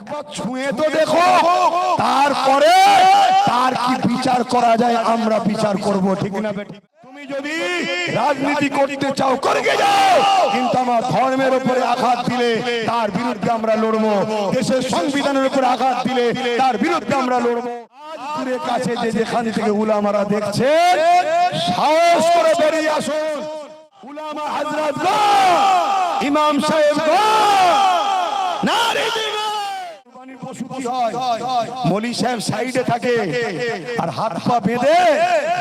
একবার ছুঁয়ে তো দেখো, তারপরে তার কি বিচার করা যায় আমরা বিচার করব, ঠিক না বেঠিক? তুমি যদি রাজনীতি করতে চাও করে যাও, কিন্তু আমার ধর্মের উপরে আঘাত দিলে তার বিরুদ্ধে আমরা লড়বো। দেশের সংবিধানের উপরে আঘাত দিলে তার বিরুদ্ধে আমরা লড়বো। আজকের কাছে যে যেখান থেকে উলামারা দেখছেন, সাহস করে বেরিয়ে আসুন। উলামা হযরত, ইমাম সাহেব, নারে মলি সাহেব সাইডে থাকে আর হাত পা বেঁধে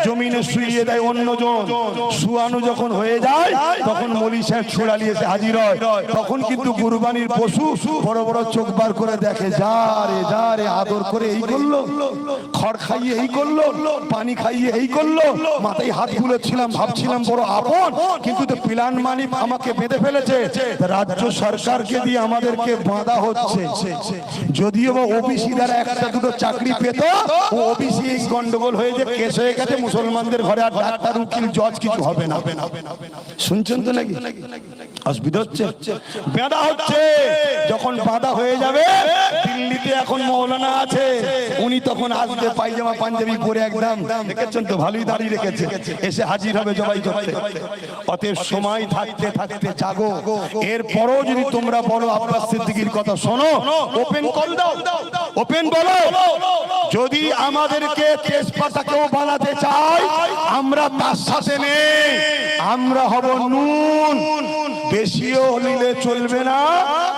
জমিনে শুইয়ে দেয় অন্যজন। শুয়ানো যখন হয়ে যায় তখন মলি সাহেব ছোড়ালি এসে হাজির হয়। তখন কিন্তু কুরবানির পশু বড় বড় চোখ বার করে দেখে, যা রে আদর করে এই করলো, খড় খাইয়ে এই করলো, পানি খাইয়ে এই করলো, মাথায় হাত গুলোছিলাম, ভাবছিলাম বড় আপন, কিন্তু তো প্ল্যান মালিক আমাকে বেঁধে ফেলেছে। রাজ্য সরকারকে দিয়ে আমাদেরকে বাঁধা হচ্ছে। যদিও বা ওবিসি দ্বারা একটা দুটো চাকরি পেত, ও ওবিসি গন্ডগোল হয়ে যে কেস হয়ে গেছে, মুসলমানদের ঘরে আর ডাক্তার উকিল জজ কিছু হবে না। শুনছেন তো নাকি? অসুবিধা হচ্ছে, বাঁধা হচ্ছে। যখন বাঁধা হয়ে যাবে, দিল্লিতে এখন মৌলানা আছে, উনি তখন আসবে পায়জামা পাঞ্জাবি পরে, একদম দেখেছেন তো, ভালোই দাঁড়িয়ে রেখেছে, এসে হাজির হবে জবাই করতে। অতএব সময় থাকতে থাকতে জাগো। এরপরও যদি তোমরা বলো আব্বাস সিদ্দিকীর কথা শোনো, ওপেন কল দাও, ওপেন বলো। যদি আমাদেরকে তেজপাতা কেউ বানাতে চায়, আমরা তার সাথে নেই, আমরা হব নুন। বেশিও নিলে চলবে না,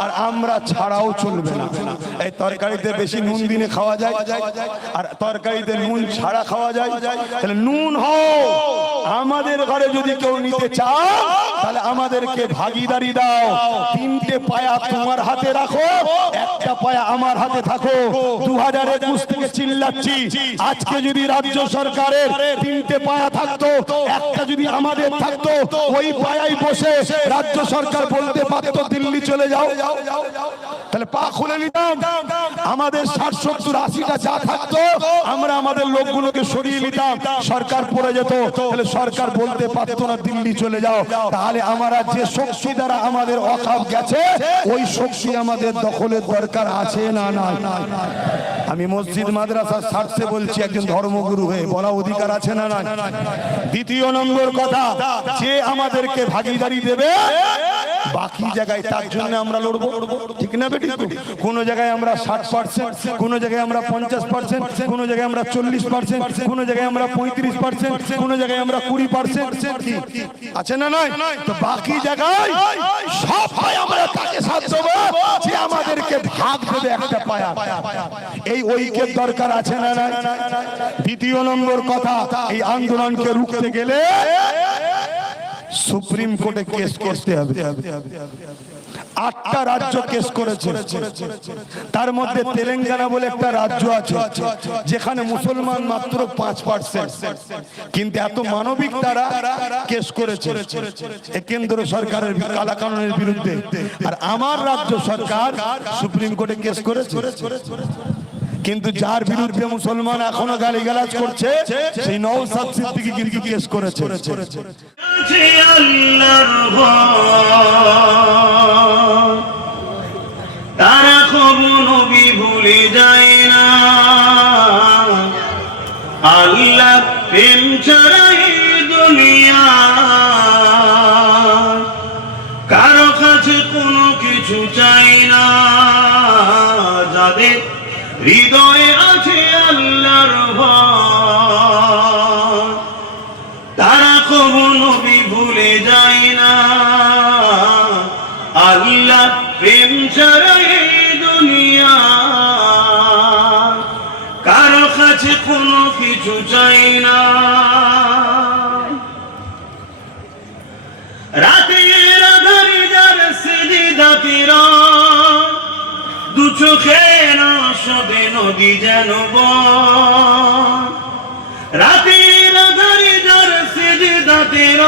আর আমরা ছাড়াও চলবে না। এই তরকারিতে বেশি নুন দিনে খাওয়া যায়, আর তরকারিতে নুন ছাড়া খাওয়া যায়। তাহলে নুন হও। আমাদের ঘরে যদি কেউ নিতে চাও, তাহলে আমাদেরকে ভাগিদারি দাও। তিনটে পায়া তোমার হাতে রাখো, একটা পায়া আমার হাতে থাকো। 2021 থেকে চিল্লাচ্ছি, আজকে যদি রাজ্য সরকারের তিনটে পায়া থাকতো, একটা যদি আমাদের থাকতো, ওই পায়ায় বসে রাজ্য সরকার বলতে পারতো দিল্লি চলে যাও, তাহলে পা খুলে নিতাম। আমাদের 60, 70, 80টা যা থাকতো, আমরা আমাদের লোকগুলোকে সরিয়ে নিতাম, সরকার পড়ে যেত। তাহলে সরকার বলতে পারতো না দিল্লি চলে যাও। তাহলে আমরা যে শক্তি দ্বারা আমাদের অকাপ গেছে, ওই শক্তি আমাদের দখলের দরকার আছে না? আমি মসজিদ মাদ্রাসার স্বার্থে বলছি, একজন ধর্মগুরু হয়ে বলা অধিকার আছে না? দ্বিতীয় নম্বর কথা, যে আমাদেরকে ভাগিদারি দেবে বাকি জায়গায়, তার জন্য আমরা লড়বো, ঠিক না বেটি? কোন জায়গায় আমরা 60%, কোন জায়গায় আমরা 50%, কোন জায়গায় আমরা 40%, কোন জায়গায় আমরা 35%, কোন জায়গায় আমরা 20%, আছে না? নয় তো বাকি জায়গায় সব পায় আমরা তাকে সাথ দেবো যে আমাদেরকে ভাগ দেবে একটা পায়া। এই ঐক্যের দরকার আছে না? দ্বিতীয় নম্বর কথা, এই আন্দোলনকে রুখতে গেলে সুপ্রিম কোর্টে কেস করতে হবে। 8টা রাজ্য কেস করেছে, তার মধ্যে তেলেঙ্গানা বলে একটা রাজ্য আছে, যেখানে মুসলমান মাত্র 5%, কিন্তু এত মানবিক তারা কেস করেছে কেন্দ্র সরকারের কালা কানুনের বিরুদ্ধে। আর আমার রাজ্য সরকার সুপ্রিম কোর্টে কেস করেছে, কিন্তু যার বিরুদ্ধে মুসলমান এখনো গালিগালাজ করছে, সেই নওশাদ সিদ্দিকী কিন্তু কেস করেছে। তারা কবু নবী ভুলে যায় না, আল্লাহ প্রেম ছাড়া এই দুনিয়া কারো কাছে কোনো কিছু চাই না। যাদের হৃদয়ে আছে আল্লাহর ভয়, তারা কবু নবী ভুলে যায় না, আল্লাহ প্রেম ছাড়া এই দুনিয়া কারো কাছে কোনো কিছু চাই না। রাতের আধারে যার সিজদাতির দু চোখের আশাতে নদী যেন বন, রাতের আধারে যার সিজদাতির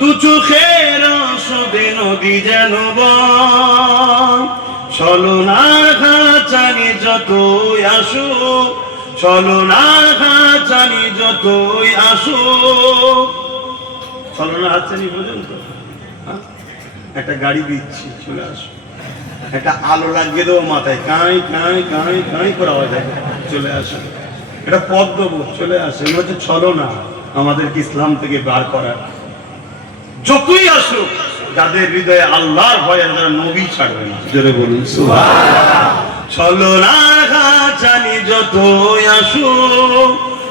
দু চোখের আশাতে নদী যেন বন। ছলনার খাঁচানি যতই আসো, ছলনার খাঁচানি যতই আসো, ছলনার খাঁচানি বোঝেন তো? একটা গাড়ি দিচ্ছি, চলে আসো। একটা আলো লাগিয়ে দেবো মাথায়, কাঁই কাঁই কাঁই কাঁই করে আওয়াজ হয়, চলে আসে। এটা পদ দেবো, চলে আসে। এগুলো হচ্ছে ছলনা, আমাদেরকে ইসলাম থেকে বার করার। যতই আসুক, যাদের হৃদয়ে আল্লাহর ভয়, যারা নবী ছাড়বে না, জোরে বলুন সুবহানাল্লাহ। ছলনার ঘাচালি যতই আসুক,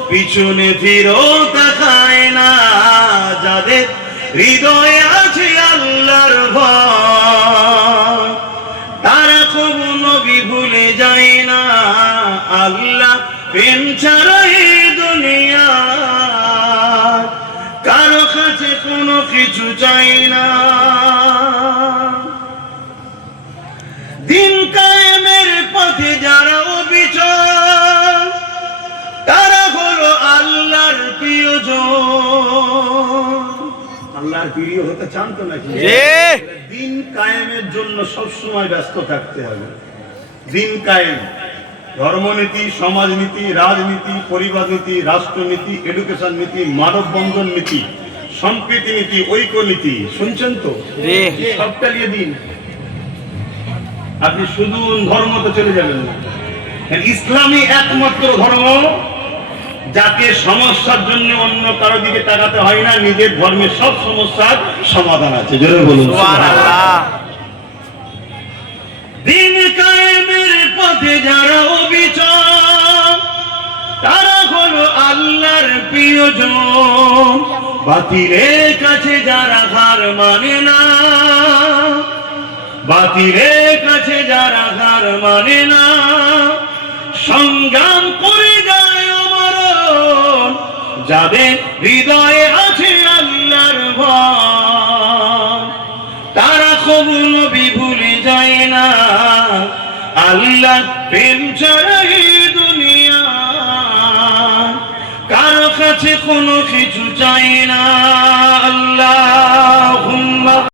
পিছনে ফিরো তাকায় না, যাদের হৃদয়ে আছে আল্লাহর ভয়, তারা কবু নবী ভুলে যায় না। আল্লাহ প্রেম ছাড়া এই দুনিয়া কারো কাছে কোনো কিছু চাই না। দিন কায়েমের পথে যারা অবিচল, তারা হলো আল্লাহর প্রিয়জন। আল্লাহর প্রিয় হতে চান তো নাকি? দিন কায়েমের জন্য সবসময় ব্যস্ত থাকতে হবে। দিন কায়েম, ধর্মনীতি, সমাজনীতি, রাজনীতি, পরিবার নীতি, রাষ্ট্রনীতি, এডুকেশন নীতি, মানব বন্ধন নীতি, সম্প্রীতি নীতি, ঐক্য নীতি, শুনছেন তো? সবটা নিয়ে দিন। আপনি শুধু ধর্মতে চলে যাবেন না। ইসলামী একমাত্র ধর্ম যাকে সমস্যার জন্য অন্য কারো দিকে তাকাতে হয় না, নিজের ধর্মের সব সমস্যার সমাধান আছে। জোরে বলুন সুবহানাল্লাহ। দিন কায়েমের পথে যারা অবিচল, তারা হলো আল্লাহর প্রিয়জন। বাতিলের কাছে যারা হার মানে না, বাতিলের কাছে যারা হার মানে না, সংগ্রাম করে যায় অমরণ, যাদের হৃদয়ে আছে আল্লাহর ভয়, তারা কবু নবী ভুলে যায় না। আল্লাহ প্রেম ছাড়া এই দুনিয়া কারো কাছে কোনো কিছু চাই না।